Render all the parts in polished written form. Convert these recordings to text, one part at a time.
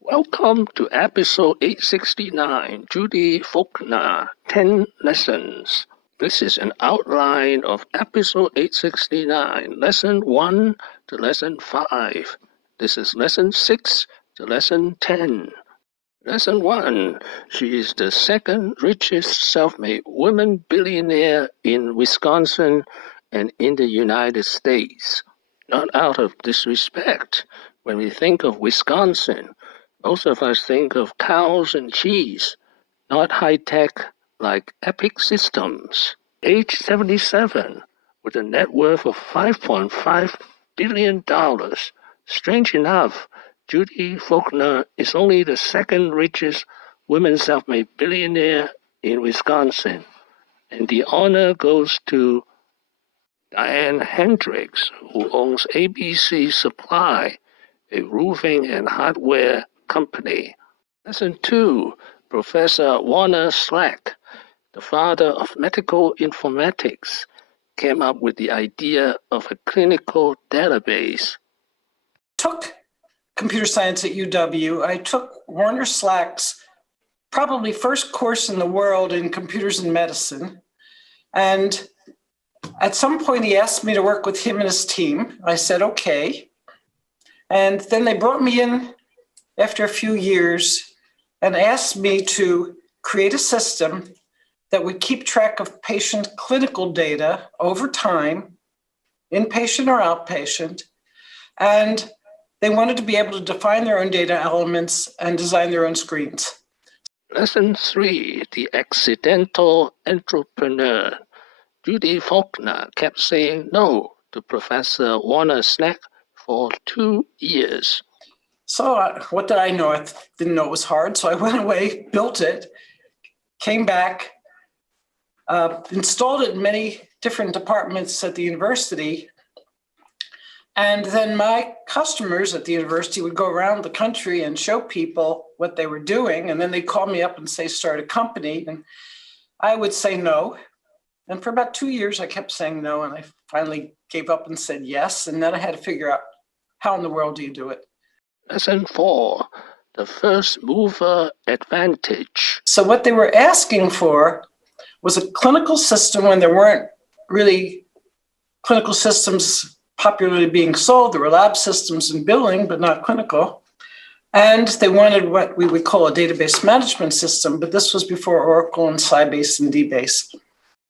Welcome to episode 869, Judy Faulkner, 10 Lessons. This is an outline of episode 869, lesson 1 to lesson 5. This is lesson 6 to lesson 10. Lesson 1, she is the second richest self-made woman billionaire in Wisconsin and in the United States. Not out of disrespect, when we think of Wisconsin, most of us think of cows and cheese, not high-tech like Epic Systems. Age 77, with a net worth of $5.5 billion. Strange enough, Judy Faulkner is only the second richest woman self-made billionaire in Wisconsin. And the honor goes to Diane Hendricks, who owns ABC Supply, a roofing and hardware company. Lesson 2, Professor Warner Slack, the father of medical informatics, came up with the idea of a clinical database. Took computer science at UW. I took Warner Slack's probably first course in the world in computers and medicine. And at some point he asked me to work with him and his team. I said, okay. And then they brought me in after a few years and asked me to create a system that would keep track of patient clinical data over time, inpatient or outpatient, and they wanted to be able to define their own data elements and design their own screens. Lesson 3, the accidental entrepreneur. Judy Faulkner kept saying no to Professor Warner Slack for 2 years. So what did I know? I didn't know it was hard. So I went away, built it, came back, installed it in many different departments at the university. And then my customers at the university would go around the country and show people what they were doing. And then they'd call me up and say, start a company. And I would say no. And for about 2 years, I kept saying no. And I finally gave up and said yes. And then I had to figure out, how in the world do you do it? Lesson 4, the first mover advantage. So what they were asking for was a clinical system when there weren't really clinical systems popularly being sold. There were lab systems and billing, but not clinical. And they wanted what we would call a database management system, but this was before Oracle and Sybase and DBase.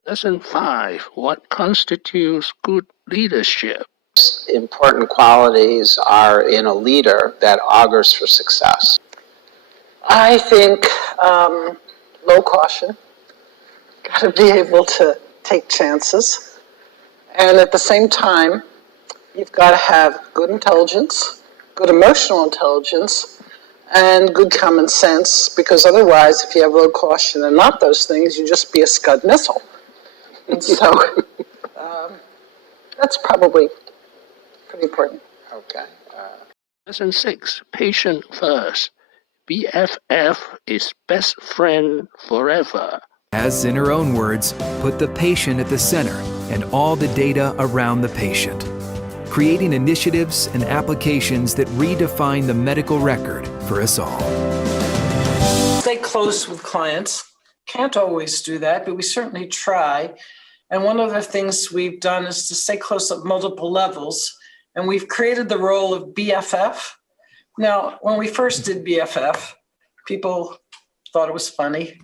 Lesson 5, what constitutes good leadership? Important qualities are in a leader that augurs for success? I think low caution, got to be able to take chances, and at the same time, you've got to have good intelligence, good emotional intelligence, and good common sense, because otherwise, if you have low caution and not those things, you just be a Scud missile. And so that's probably pretty important. Okay. Lesson 6, patient first. BFF is best friend forever. As in her own words, put the patient at the center and all the data around the patient. Creating initiatives and applications that redefine the medical record for us all. Stay close with clients. Can't always do that, but we certainly try. And one of the things we've done is to stay close at multiple levels. And we've created the role of BFF. Now, when we first did BFF, people thought it was funny.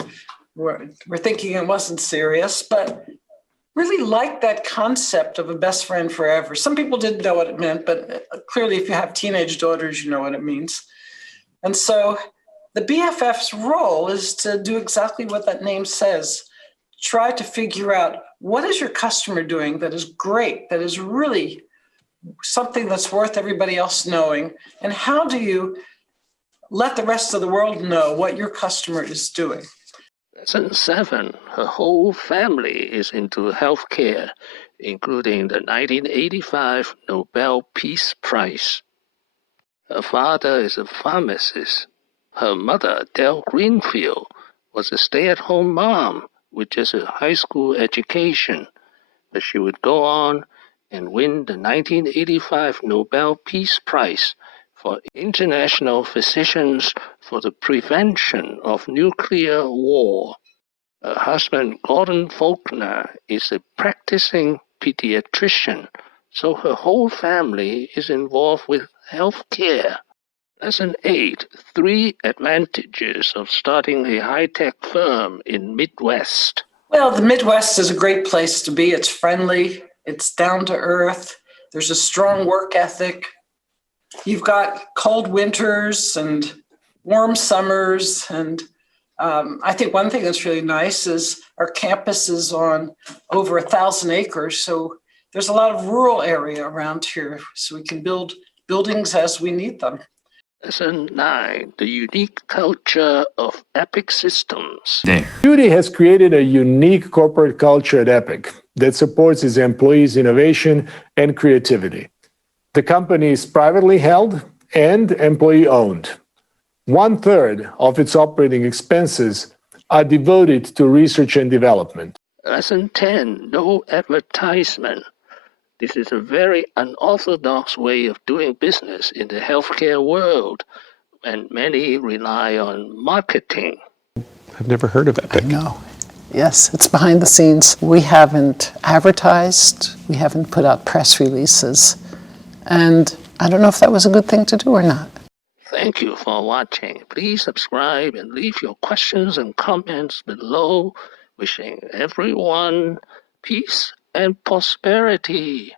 We're thinking it wasn't serious, but really liked that concept of a best friend forever. Some people didn't know what it meant, but clearly if you have teenage daughters, you know what it means. And so the BFF's role is to do exactly what that name says. Try to figure out, what is your customer doing that is great, that is really something that's worth everybody else knowing, and how do you let the rest of the world know what your customer is doing? Lesson 7, her whole family is into healthcare, including the 1985 Nobel Peace Prize. Her father is a pharmacist. Her mother, Dell Greenfield, was a stay-at-home mom with just a high school education, but she would go on and win the 1985 Nobel Peace Prize for International Physicians for the Prevention of Nuclear War. Her husband, Gordon Faulkner, is a practicing pediatrician, so her whole family is involved with health care. Lesson 8. 3 advantages of starting a high-tech firm in Midwest. Well, the Midwest is a great place to be. It's friendly, it's down to earth, there's a strong work ethic. You've got cold winters and warm summers. And I think one thing that's really nice is our campus is on over 1,000 acres. So there's a lot of rural area around here, so we can build buildings as we need them. Lesson 9. The unique culture of Epic Systems. Judy has created a unique corporate culture at Epic that supports its employees' innovation and creativity. The company is privately held and employee-owned. 1/3 of its operating expenses are devoted to research and development. Lesson 10. No advertisement. This is a very unorthodox way of doing business in the healthcare world, and many rely on marketing. I've never heard of Epic. I know. Yes, it's behind the scenes. We haven't advertised, we haven't put out press releases, and I don't know if that was a good thing to do or not. Thank you for watching. Please subscribe and leave your questions and comments below. Wishing everyone peace and prosperity.